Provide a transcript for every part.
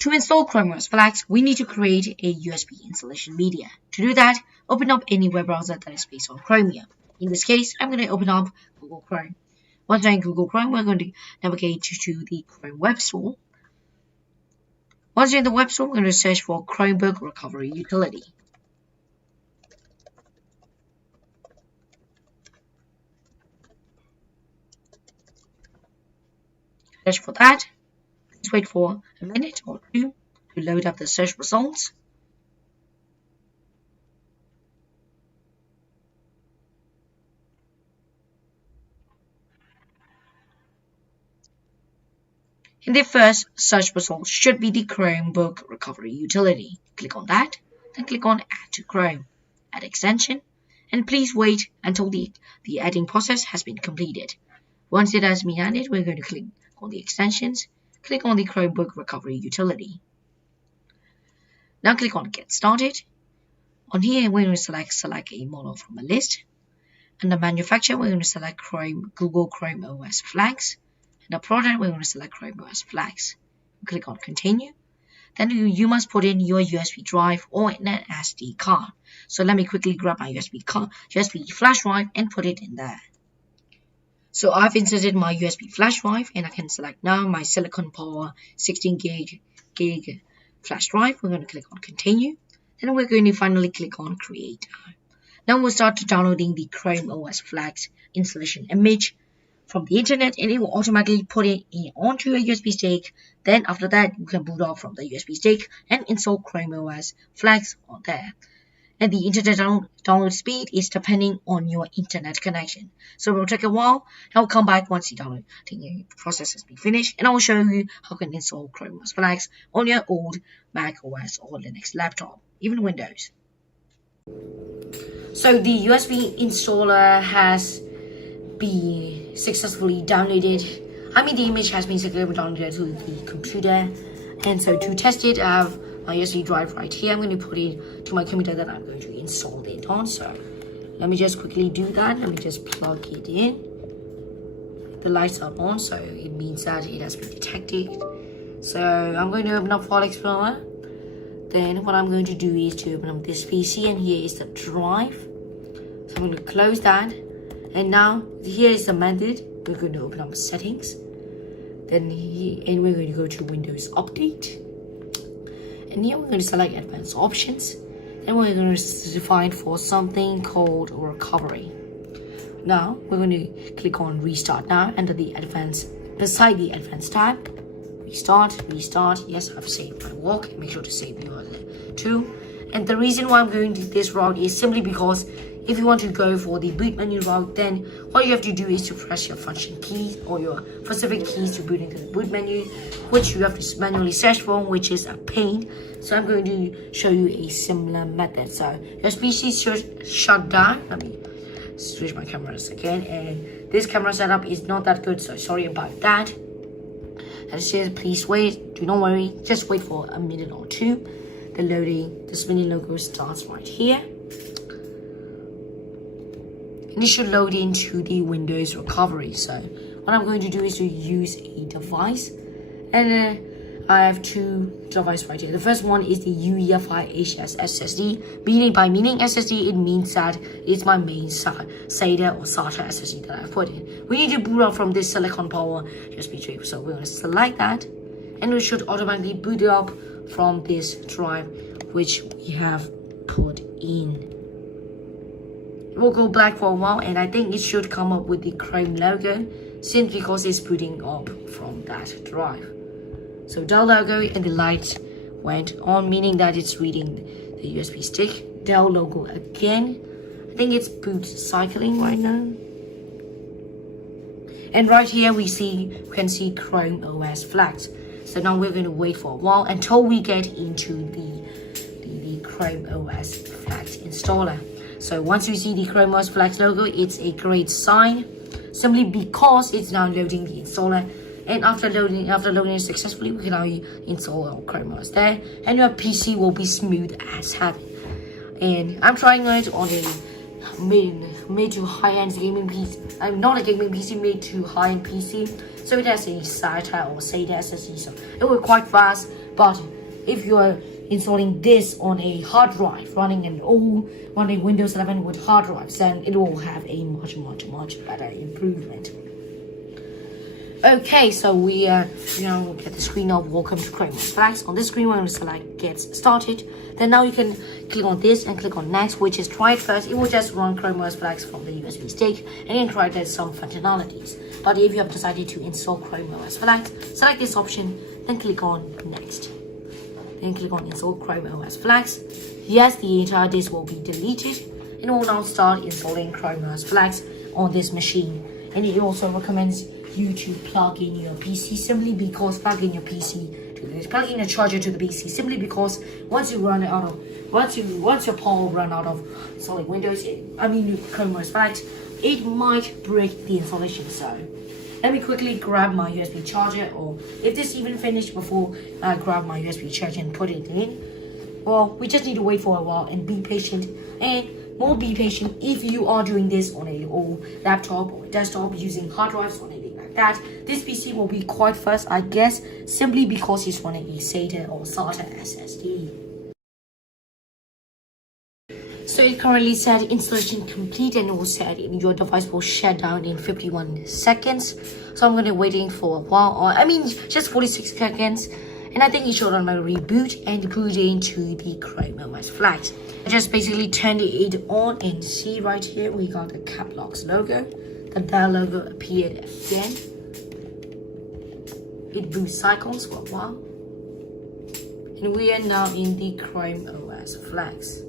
To install ChromeOS Flex, we need to create a USB installation media. To do that, open up any web browser that is based on Chromium. In this case, I'm going to open up Google Chrome. Once you're in Google Chrome, we're going to navigate to the Chrome Web Store. Once you're in the Web Store, we're going to search for Chromebook Recovery Utility. Search for that. Let's wait for a minute or two to load up the search results. In the first search result should be the Chromebook Recovery Utility. Click on that, then click on Add to Chrome, Add Extension, and please wait until the adding process has been completed. Once it has been added, we're going to click on the extensions, click on the Chromebook Recovery Utility. Now click on Get Started. On here, we're going to select a model from a list. Under Manufacturer, we're going to select Google ChromeOS Flex. The product, we're going to select ChromeOS Flex. Click on Continue. Then you must put in your USB drive or an SD card. So let me quickly grab my USB flash drive and put it in there. So I've inserted my USB flash drive and I can select now my Silicon Power 16 gig flash drive. We're going to click on Continue. Then we're going to finally click on Create. Now we'll start downloading the ChromeOS Flex installation image from the internet, and it will automatically put it onto a USB stick. Then after that, you can boot off from the USB stick and install ChromeOS Flex on there. And the internet download speed is depending on your internet connection. So it will take a while. I'll come back once the downloading process has been finished, and I will show you how you can install ChromeOS Flex on your old Mac OS or Linux laptop, even Windows. So the USB installer has be successfully downloaded. The image has been successfully downloaded to the computer, and so to test it, I have my USB drive right here. I'm going to put it to my computer that I'm going to install it on. So let me just quickly do that. Let me just plug it in. The lights are on, so it means that it has been detected. So I'm going to open up File Explorer. Then what I'm going to do is to open up this PC, and here is the drive. So I'm going to close that. And now here is the method. We're going to open up settings. Then we're going to go to Windows Update. And here we're going to select Advanced Options. Then we're going to define for something called Recovery. Now we're going to click on Restart now under the beside the Advanced tab. Restart. Yes, I've saved my work. Make sure to save yours too. And the reason why I'm going to this route is simply because if you want to go for the boot menu route, then all you have to do is to press your function keys or your specific keys to boot into the boot menu, which you have to manually search for, which is a pain. So I'm going to show you a similar method. So your PC should shut down. Let me switch my cameras again, and this camera setup is not that good, so sorry about that. As it says, please wait. Do not worry. Just wait for a minute or two. The spinning logo starts right here. And it should load into the Windows recovery. So what I'm going to do is to use a device, and I have two devices right here. The first one is the UEFI HS SSD. Meaning SSD, it means that it's my main SATA or SATA SSD that I've put in. We need to boot up from this Silicon Power USB chip. So we're going to select that, and we should automatically boot up from this drive which we have put in. It will go black for a while, and I think it should come up with the Chrome logo simply because it's booting up from that drive. So Dell logo and the lights went on, meaning that it's reading the USB stick. Dell logo again. I think it's boot cycling right now. And right here we can see ChromeOS Flex. So now we're going to wait for a while until we get into the ChromeOS Flex installer. So once you see the ChromeOS Flex logo, it's a great sign, simply because it's now loading the installer. And after loading it successfully, we can now install our ChromeOS there, and your PC will be smooth as heaven. And I'm trying it on a made to high-end gaming PC. I'm not a gaming PC, made to high-end PC. So it has a SATA or SATA SSD. So it will be quite fast. But if you are installing this on a hard drive, running Windows 11 with hard drives, then it will have a much better improvement. Okay, so we now look at the screen of Welcome to ChromeOS Flex. On this screen, we're going to select Get Started. Then now you can click on this and click on Next, which is try it first. It will just run ChromeOS Flex from the USB stick and then try out some functionalities. But if you have decided to install ChromeOS Flex, select this option, then click on Next. Then click on Install ChromeOS Flex. Yes, the entire disk will be deleted, and it will now start installing ChromeOS Flex on this machine. And it also recommends you to plug in your PC simply because plug in your charger to the PC simply because once your power run out of installing ChromeOS Flex, it might break the installation. So let me quickly grab my USB charger, or if this even finished before I grab my USB charger and put it in. Well, we just need to wait for a while and be patient, and more be patient if you are doing this on a old laptop or desktop using hard drives or anything like that. This PC will be quite fast, I guess, simply because it's running a SATA or SATA SSD. So it currently said installation complete, and it will said your device will shut down in 51 seconds. So I'm gonna waiting for a while, or just 46 seconds. And I think it should my reboot and put it into the ChromeOS Flex. I just basically turned it on and see right here we got the Caplock's logo. The Dell logo appeared again. It boots cycles for a while. And we are now in the ChromeOS Flex.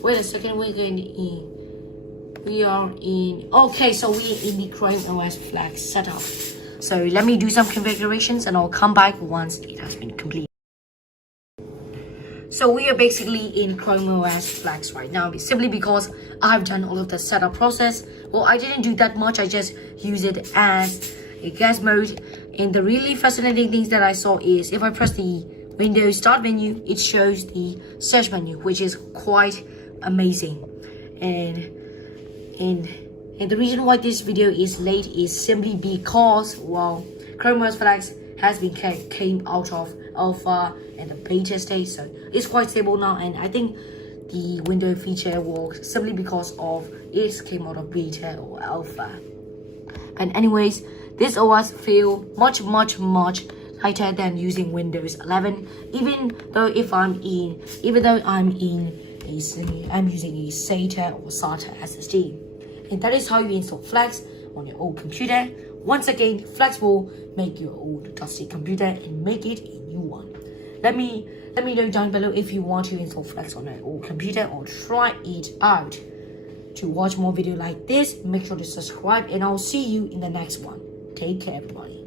Wait a second, we are in the ChromeOS Flex setup. So let me do some configurations and I'll come back once it has been completed. So we are basically in ChromeOS Flex right now, simply because I've done all of the setup process. Well, I didn't do that much, I just use it as a guest mode. And the really fascinating things that I saw is if I press the Windows Start menu, it shows the search menu, which is quite amazing. And the reason why this video is late is simply because, well, ChromeOS Flex has been came out of alpha and the beta stage, so it's quite stable now. And I think the window feature works simply because of it came out of beta or alpha. And anyways, this OS feel much lighter than using Windows 11. Even though I'm using a SATA or SATA SSD. And that is how you install Flex on your old computer. Once again, Flex will make your old dusty computer and make it a new one. Let me know down below if you want to install Flex on an old computer or try it out. To watch more videos like this, make sure to subscribe, and I'll see you in the next one. Take care, everybody.